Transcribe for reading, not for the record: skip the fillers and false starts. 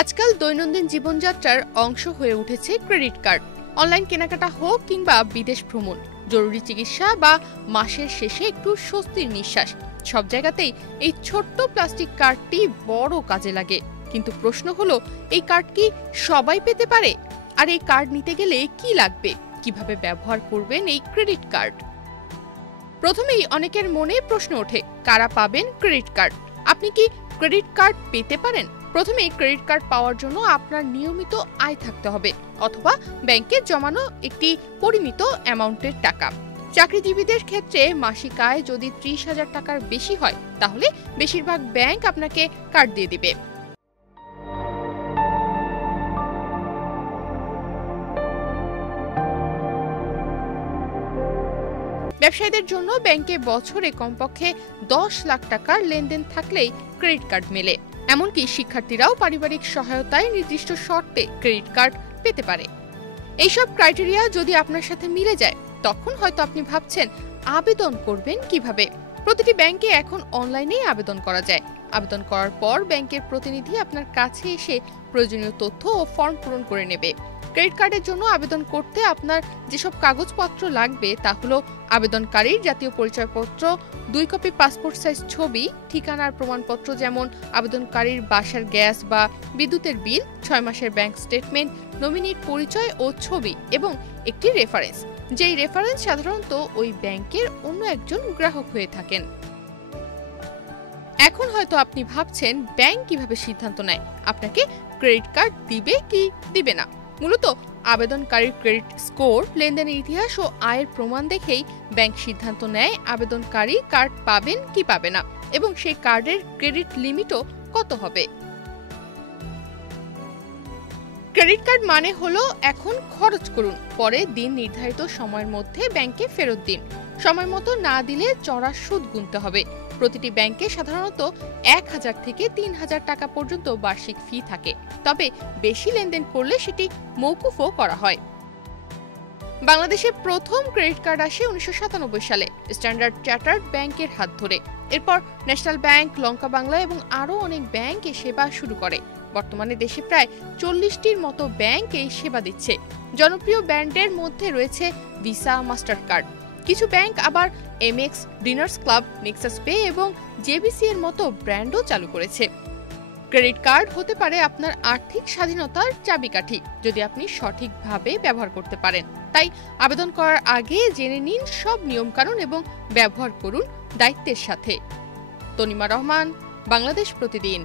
আজকাল দৈনন্দিন জীবনযাত্রার অংশ হয়ে উঠেছে ক্রেডিট কার্ড। অনলাইন কেনাকাটা হোক কিংবা বিদেশ ভ্রমণ, জরুরি চিকিৎসা বা মাসের শেষে একটু স্বস্তির নিঃশ্বাস, সব জায়গাতেই এই ছোট্ট প্লাস্টিক কার্ডটি বড় কাজে লাগে। কিন্তু প্রশ্ন হলো, এই কার্ড কি সবাই পেতে পারে? আর এই কার্ড নিতে গেলে কি লাগবে? কিভাবে ব্যবহার করবেন এই ক্রেডিট কার্ড? প্রথমেই অনেকের মনে প্রশ্ন ওঠে, কারা পাবেন ক্রেডিট কার্ড? আপনি কি ক্রেডিট কার্ড পেতে পারেন? প্রথমে ক্রেডিট কার্ড পাওয়ার জন্য আপনার নিয়মিত আয় থাকতে হবে, অথবা ব্যাংকে জমানো একটি পরিমিত অ্যামাউন্টের টাকা। চাকরিজীবীদের ক্ষেত্রে মাসিক আয় যদি 30,000 টাকার বেশি হয়, তাহলে বেশিরভাগ ব্যাংক আপনাকে কার্ড দিয়ে দিবে। ব্যবসায়ীদের জন্য ব্যাংকে বছরে কমপক্ষে 10 লাখ টাকার লেনদেন থাকলেই ক্রেডিট কার্ড মেলে। এমনকি শিক্ষার্থীরাও পারিবারিক সহায়তায় নির্দিষ্ট শর্তে ক্রেডিট কার্ড পেতে পারে। এইসব ক্রাইটেরিয়া যদি আপনার সাথে মিলে যায়, তখন হয়তো আপনি ভাবছেন আবেদন করবেন কিভাবে। প্রতিটি ব্যাংকে এখন অনলাইনেই আবেদন করা যায়। আবেদন করার পর ব্যাংকের প্রতিনিধি আপনার কাছে এসে প্রয়োজনীয় তথ্য ও ফর্ম পূরণ করে নেবে। ক্রেডিট কার্ডের জন্য আবেদন করতে আপনার যেসব কাগজপত্র লাগবে তা হলো আবেদনকারীর জাতীয় পরিচয়পত্র, 2 কপি পাসপোর্ট সাইজ ছবি, ঠিকানার প্রমাণপত্র যেমন আবেদনকারীর বাসার গ্যাস বা বিদ্যুতের বিল, 6 মাসের ব্যাংক স্টেটমেন্ট, নমিনির পরিচয় ও ছবি এবং একটি রেফারেন্স, যেই রেফারেন্স সাধারণত ওই ব্যাংকের অন্য একজন গ্রাহক হয়ে থাকেন। এখন হয়তো আপনি ভাবছেন, ব্যাংক কিভাবে সিদ্ধান্ত নেয় আপনাকে ক্রেডিট কার্ড দিবে কি দিবে না? মূলত আবেদনকারীর ক্রেডিট স্কোর, লেনদেনের ইতিহাস ও আয়ের প্রমাণ দেখেই ব্যাংক সিদ্ধান্ত নেয় আবেদনকারী কার্ড পাবেন কি পাবে না, এবং সেই কার্ডের ক্রেডিট লিমিটও কত হবে। ক্রেডিট কার্ড মানে হলো, এখন খরচ করুন, পরে দিন নির্ধারিত সময়ের মধ্যে ব্যাংকে ফেরত দিন। সময় মতো না দিলে চড়া সুদ গুনতে হবে। প্রতিটি ব্যাংকে সাধারণত 1,000 থেকে 3,000 টাকা পর্যন্ত বার্ষিক ফি থাকে, তবে বেশি লেনদেন করলে সেটি মওকুফও করা হয়। বাংলাদেশে প্রথম ক্রেডিট কার্ড আসে 1997 সালে স্ট্যান্ডার্ড চার্টার্ড ব্যাংকের হাত ধরে। এরপর ন্যাশনাল ব্যাংক, লঙ্কা বাংলা এবং আরও অনেক ব্যাংক এই সেবা শুরু করে। বর্তমানে দেশে প্রায় 40টির মতো ব্যাংক এই সেবা দিচ্ছে। জনপ্রিয় ব্র্যান্ডের মধ্যে রয়েছে ভিসা, মাস্টার কার্ড। কিছু ব্যাংক আবার MX, diners club, Nexus pay এবং জেবিসি এর মতো ব্র্যান্ডও চালু করেছে। ক্রেডিট কার্ড হতে পারে আপনার আর্থিক স্বাধীনতার চাবিকাঠি, যদি আপনি সঠিকভাবে ব্যবহার করতে পারেন। তাই আবেদন করার আগে জেনে নিন সব নিয়মকানুন এবং ব্যবহার করুন দায়িত্বের সাথে। তনিমা রহমান, বাংলাদেশ প্রতিদিন।